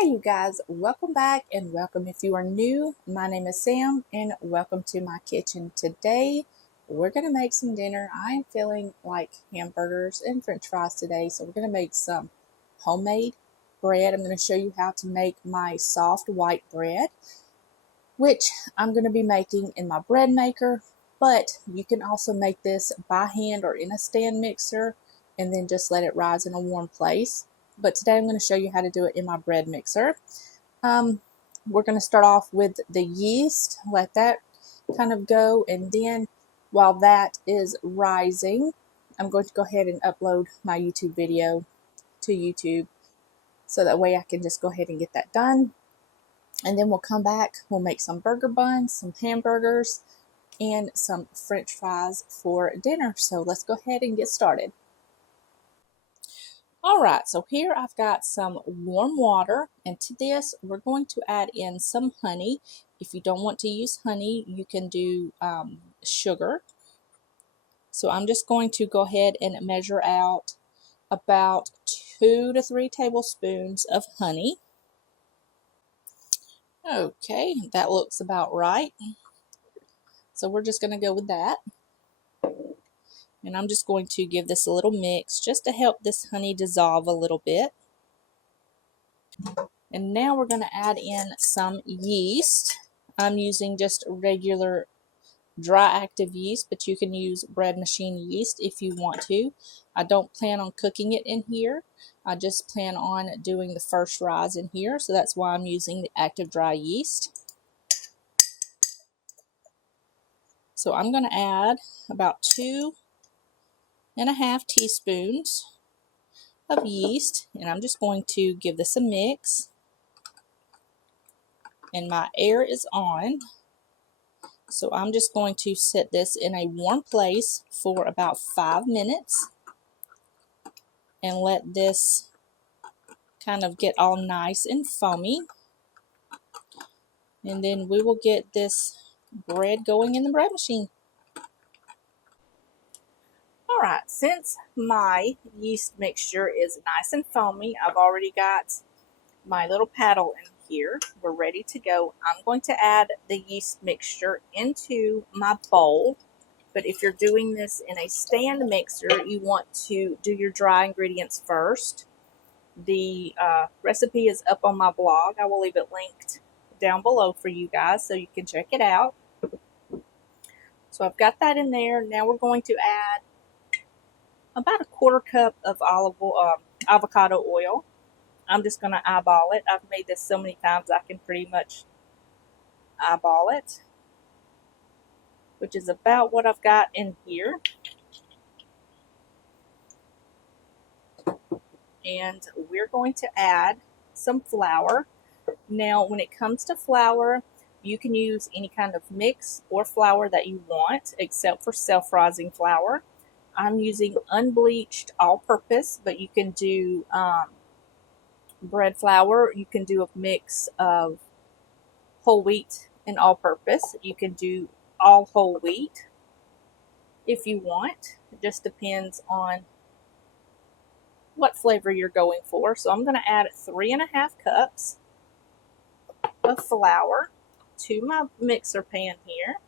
Hey you guys, welcome back and welcome if you are new. My name is Sam and welcome to my kitchen. Today we're going to make some dinner. I am feeling like hamburgers and french fries today, so we're going to make some homemade bread. I'm going to show you how to make my soft white bread, which I'm going to be making in my bread maker, but you can also make this by hand or in a stand mixer and then just let it rise in a warm place. But today I'm going to show you how to do it in my bread mixer. We're going to start off with the yeast, let that kind of go, and then while that is rising, I'm going to go ahead and upload my YouTube video to YouTube so that way I can just go ahead and get that done. And then we'll come back, we'll make some burger buns, some hamburgers, and some french fries for dinner. So let's go ahead and get started. Alright, so here I've got some warm water, and to this we're going to add in some honey. If you don't want to use honey, you can do sugar. So I'm just going to go ahead and measure out about 2 to 3 tablespoons of honey. Okay, that looks about right. So we're just going to go with that. And I'm just going to give this a little mix just to help this honey dissolve a little bit. And now we're going to add in some yeast. I'm using just regular dry active yeast, but you can use bread machine yeast if you want to. I don't plan on cooking it in here. I just plan on doing the first rise in here, so that's why I'm using the active dry yeast. So I'm going to add about 2.5 teaspoons of yeast, and I'm just going to give this a mix. And my air is on, so I'm just going to set this in a warm place for about 5 minutes and let this kind of get all nice and foamy. And then we will get this bread going in the bread machine. Alright, since my yeast mixture is nice and foamy, I've already got my little paddle in here. We're ready to go. I'm going to add the yeast mixture into my bowl. But if you're doing this in a stand mixer, you want to do your dry ingredients first. The recipe is up on my blog. I will leave it linked down below for you guys so you can check it out. So I've got that in there. Now we're going to add about a 1/4 cup of avocado oil. I'm just going to eyeball it. I've made this so many times I can pretty much eyeball it, which is about what I've got in here. And we're going to add some flour. Now, when it comes to flour, you can use any kind of mix or flour that you want, except for self-rising flour. I'm using unbleached all-purpose, but you can do bread flour. You can do a mix of whole wheat and all-purpose. You can do all whole wheat if you want. It just depends on what flavor you're going for. So I'm going to add 3.5 cups of flour to my mixer pan here.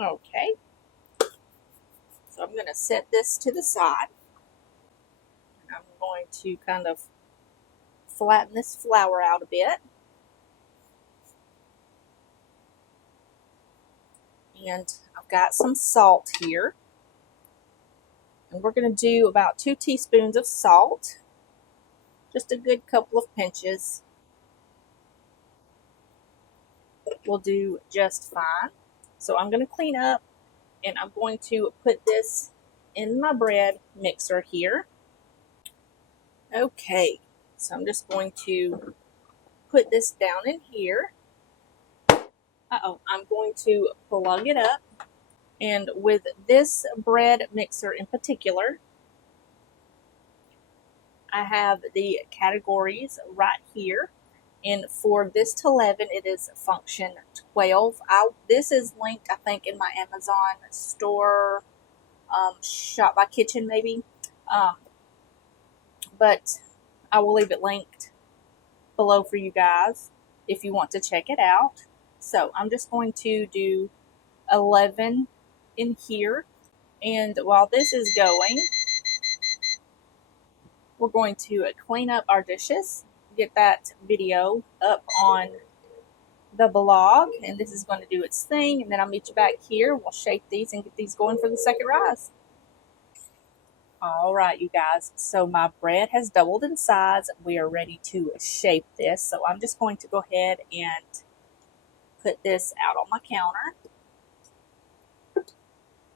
Okay. So I'm going to set this to the side. I'm going to kind of flatten this flour out a bit. And I've got some salt here. And we're going to do about 2 teaspoons of salt. Just a good couple of pinches will do just fine. So I'm going to clean up and I'm going to put this in my bread mixer here. Okay, so I'm just going to put this down in here. I'm going to plug it up. And with this bread mixer in particular, I have the categories right here. And for this to 11, it is function 12. This is linked, I think, in my Amazon store Shop My Kitchen maybe. But I will leave it linked below for you guys if you want to check it out. So I'm just going to do 11 in here. And while this is going, we're going to clean up our dishes, get that video up on the blog, and this is going to do its thing, and then I'll meet you back here. We'll shape these and get these going for the second rise. All right, you guys, so my bread has doubled in size. We are ready to shape this, so I'm just going to go ahead and put this out on my counter.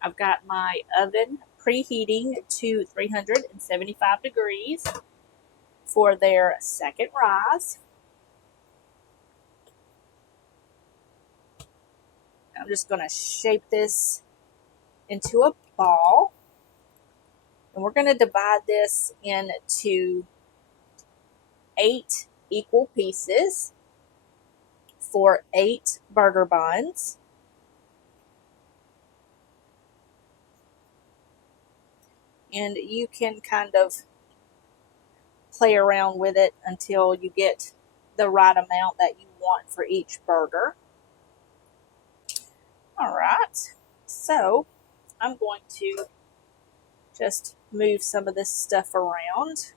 I've got my oven preheating to 375 degrees for their second rise. I'm just going to shape this into a ball. And we're going to divide this into 8 equal pieces for 8 burger buns. And you can kind of play around with it until you get the right amount that you want for each burger. All right, so I'm going to just move some of this stuff around.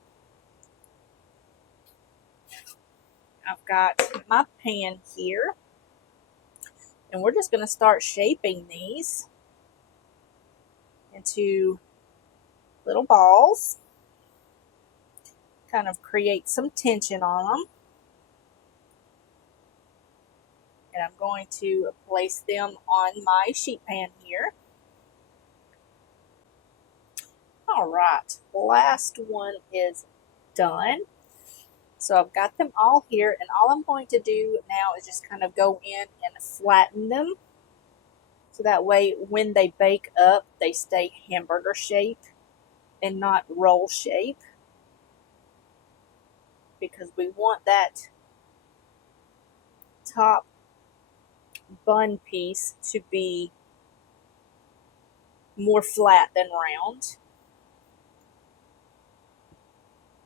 I've got my pan here, and we're just going to start shaping these into little balls, kind of create some tension on them. And I'm going to place them on my sheet pan here. All right, last one is done. So I've got them all here, and all I'm going to do now is just kind of go in and flatten them. So that way when they bake up, they stay hamburger shape and not roll shape. Because we want that top bun piece to be more flat than round.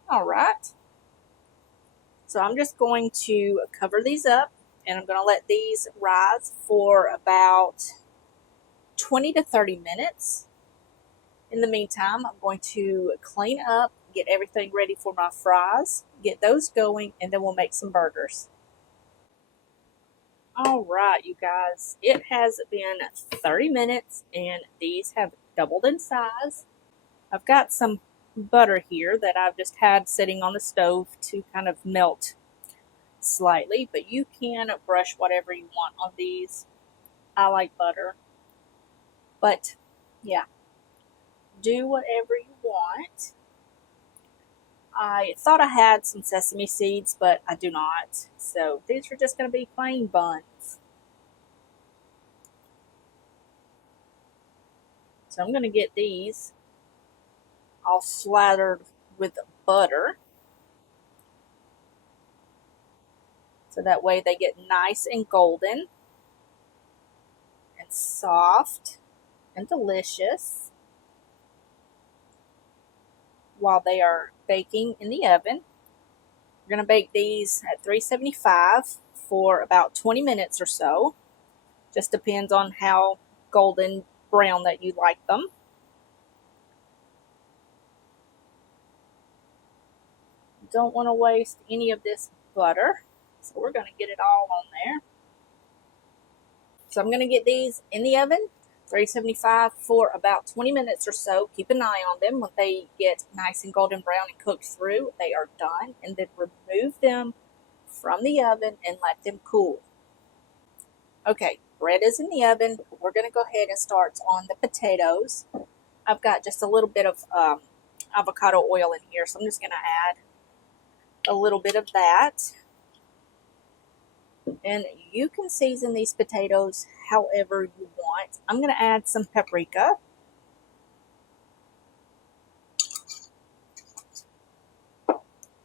All right. So I'm just going to cover these up, and I'm going to let these rise for about 20 to 30 minutes. In the meantime, I'm going to clean up, get everything ready for my fries, get those going, and then we'll make some burgers. All right, you guys, it has been 30 minutes, and these have doubled in size. I've got some butter here that I've just had sitting on the stove to kind of melt slightly, but you can brush whatever you want on these. I like butter, but yeah, do whatever you want. I thought I had some sesame seeds, but I do not, so these are just going to be plain buns. So I'm going to get these all slathered with butter, so that way they get nice and golden and soft and delicious while they are baking in the oven. We're going to bake these at 375 for about 20 minutes or so. Just depends on how golden brown that you like them. Don't want to waste any of this butter, so we're going to get it all on there. So I'm going to get these in the oven, 375 for about 20 minutes or so. Keep an eye on them. When they get nice and golden brown and cooked through, they are done. And then remove them from the oven and let them cool. Okay, bread is in the oven. We're going to go ahead and start on the potatoes. I've got just a little bit of avocado oil in here, so I'm just going to add a little bit of that. And you can season these potatoes however you want. I'm going to add some paprika.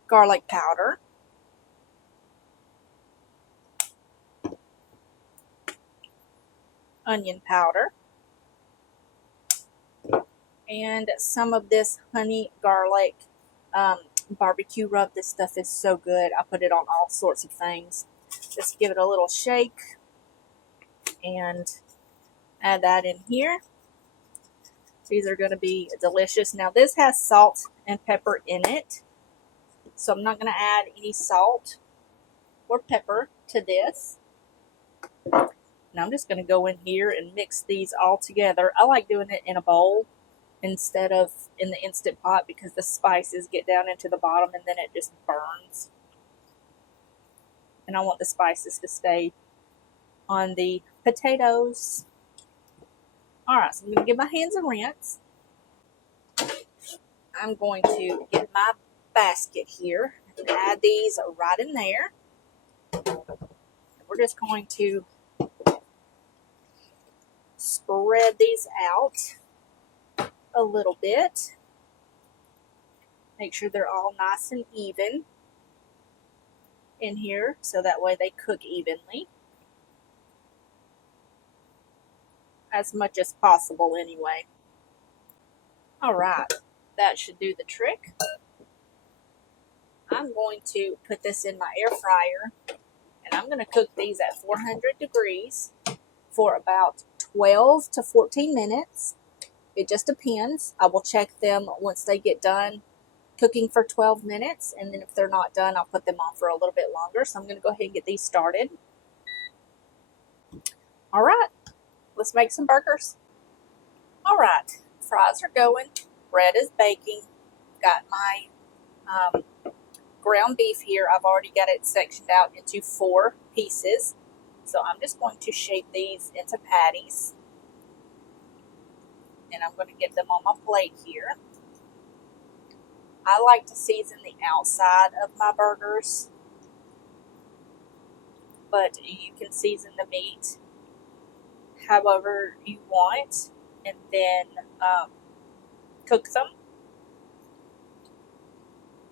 Garlic powder. Onion powder. and some of this honey garlic barbecue rub. This stuff is so good. I put it on all sorts of things. Just give it a little shake and add that in here. These are going to be delicious. Now this has salt and pepper in it, so I'm not going to add any salt or pepper to this. Now I'm just going to go in here and mix these all together. I like doing it in a bowl instead of in the Instant Pot because the spices get down into the bottom and then it just burns. And I want the spices to stay on the potatoes. Alright, so I'm going to give my hands a rinse. I'm going to get my basket here and add these right in there. We're just going to spread these out a little bit. Make sure they're all nice and even in here so that way they cook evenly. As much as possible anyway. Alright, that should do the trick. I'm going to put this in my air fryer and I'm going to cook these at 400 degrees for about 12 to 14 minutes. It just depends. I will check them once they get done cooking for 12 minutes, and then if they're not done, I'll put them on for a little bit longer. So I'm going to go ahead and get these started. Alright, let's make some burgers. Alright, fries are going, bread is baking, got my ground beef here. I've already got it sectioned out into 4 pieces. So I'm just going to shape these into patties. And I'm going to get them on my plate here. I like to season the outside of my burgers, but you can season the meat however you want and then cook them.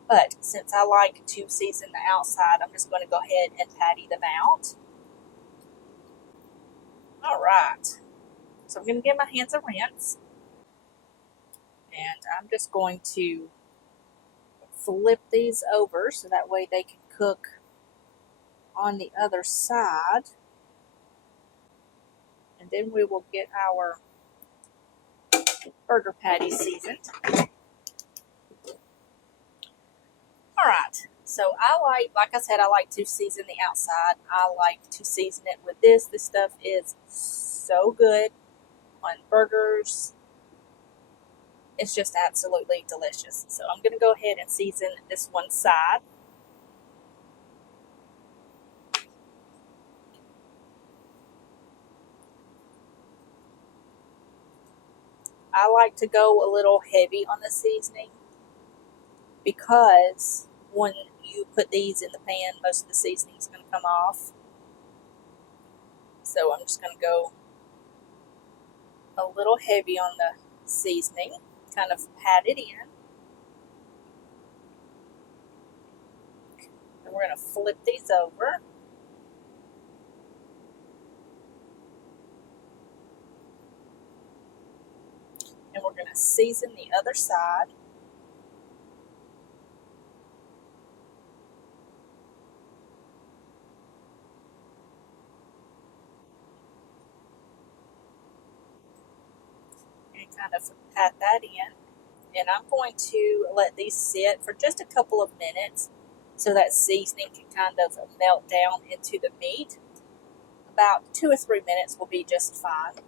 But since I like to season the outside, I'm just going to go ahead and patty them out. Alright, so I'm going to give my hands a rinse. And I'm just going to flip these over so that way they can cook on the other side. And then we will get our burger patties seasoned. Alright, so like I said, I like to season the outside. I like to season it with this. This stuff is so good on burgers. It's just absolutely delicious. So I'm going to go ahead and season this one side. I like to go a little heavy on the seasoning because when you put these in the pan, most of the seasoning is going to come off. So I'm just going to go a little heavy on the seasoning, kind of pat it in. And we're going to flip these over. And we're going to season the other side. And kind of pat that in. And I'm going to let these sit for just a couple of minutes so that seasoning can kind of melt down into the meat. About 2 or 3 minutes will be just fine.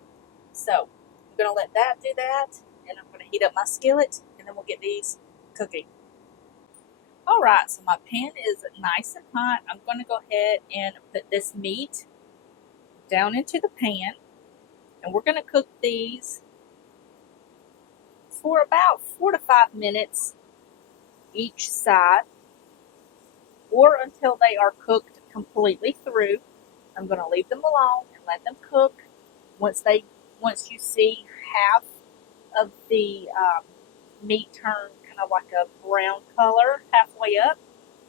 So I'm going to let that do that, and I'm going to heat up my skillet, and then we'll get these cooking. Alright, so my pan is nice and hot. I'm going to go ahead and put this meat down into the pan, and we're going to cook these for about 4 to 5 minutes each side, or until they are cooked completely through. I'm going to leave them alone and let them cook. Once you see half of the meat turn kind of like a brown color halfway up,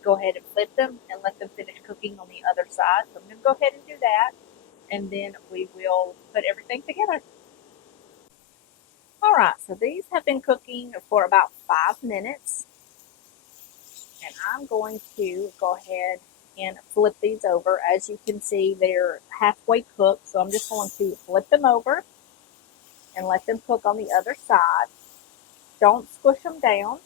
go ahead and flip them and let them finish cooking on the other side. So I'm going to go ahead and do that, and then we will put everything together. Alright, so these have been cooking for about 5 minutes. And I'm going to go ahead and flip these over. As you can see, they're halfway cooked, so I'm just going to flip them over and let them cook on the other side. Don't squish them down.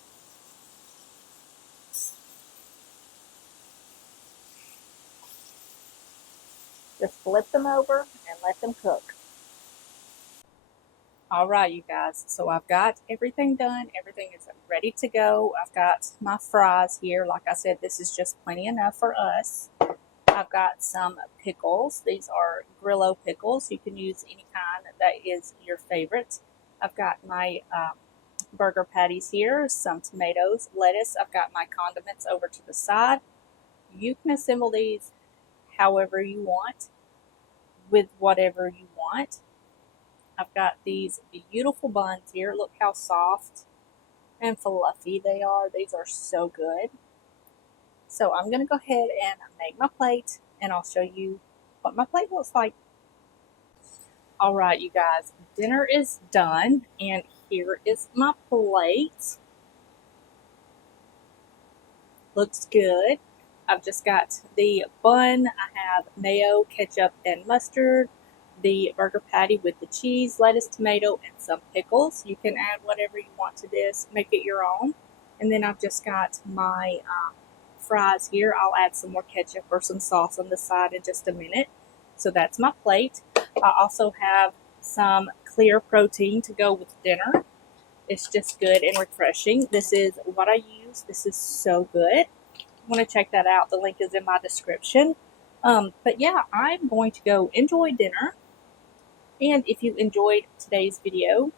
Just flip them over and let them cook. Alright, you guys, so I've got everything done. Everything is ready to go. I've got my fries here. Like I said, this is just plenty enough for us. I've got some pickles. These are Grillo pickles. You can use any kind that is your favorite. I've got my burger patties here, some tomatoes, lettuce. I've got my condiments over to the side. You can assemble these however you want, with whatever you want. I've got these beautiful buns here. Look how soft and fluffy they are. These are so good. So I'm going to go ahead and make my plate, and I'll show you what my plate looks like. Alright, you guys, dinner is done, and here is my plate. Looks good. I've just got the bun. I have mayo, ketchup, and mustard. The burger patty with the cheese, lettuce, tomato, and some pickles. You can add whatever you want to this. Make it your own. And then I've just got my fries here. I'll add some more ketchup or some sauce on the side in just a minute. So that's my plate. I also have some clear protein to go with dinner. It's just good and refreshing. This is what I use. This is so good. Want to check that out. The link is in my description. But yeah, I'm going to go enjoy dinner. And if you enjoyed today's video,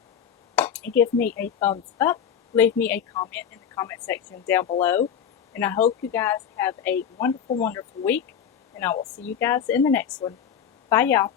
give me a thumbs up. Leave me a comment in the comment section down below. And I hope you guys have a wonderful, wonderful week. And I will see you guys in the next one. Bye, y'all.